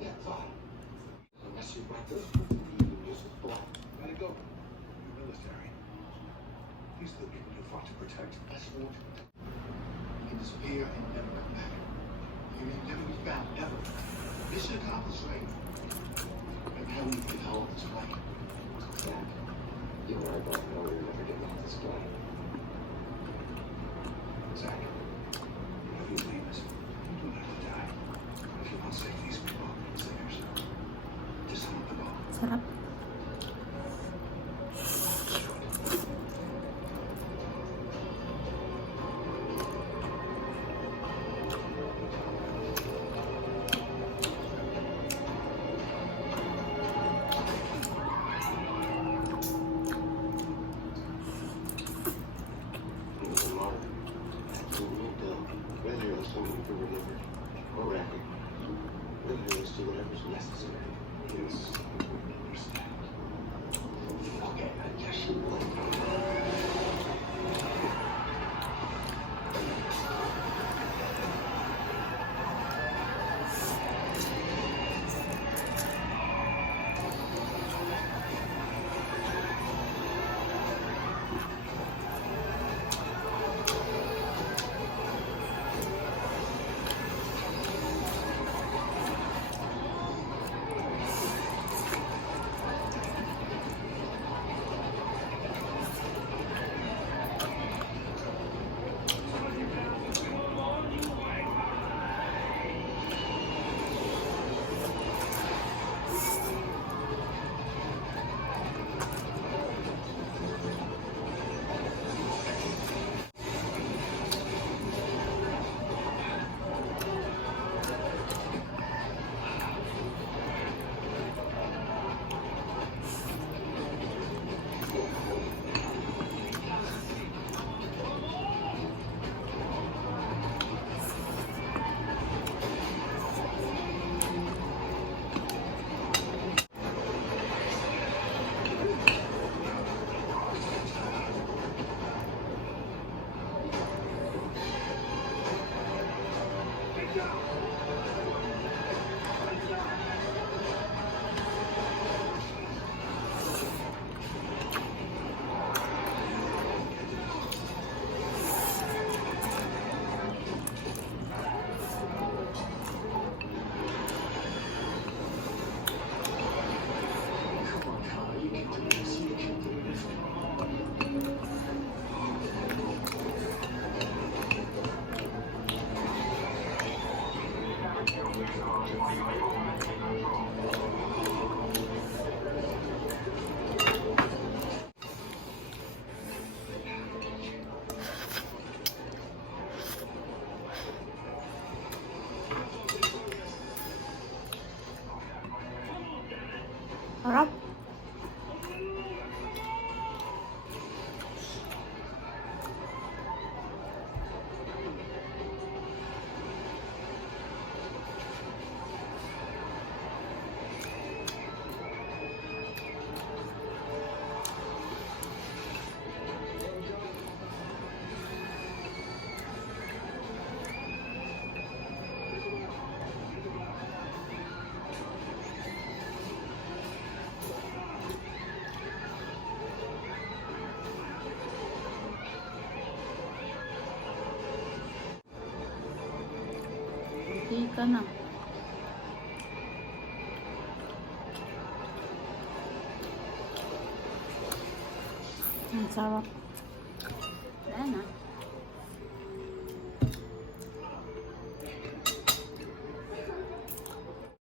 that thought. Unless you write this book, you use it blood. Let it go. You're military. These are the people you fought to protect. That's what You can disappear and never come back. You may never be found, ever. Mission accomplished, right? And now we can help this way. Zach, you and I both know you're never getting off this plane. Zach, whatever you leave us, you don't have to die. If you want to save these people, save yourself. Just let them go. Sarap. Whether you're someone who delivered or rapid, willingness to whatever's necessary. Yes, I understand. Okay, I guess you will. Sarap. Hindi ka na. Ang sarap. Ayan na.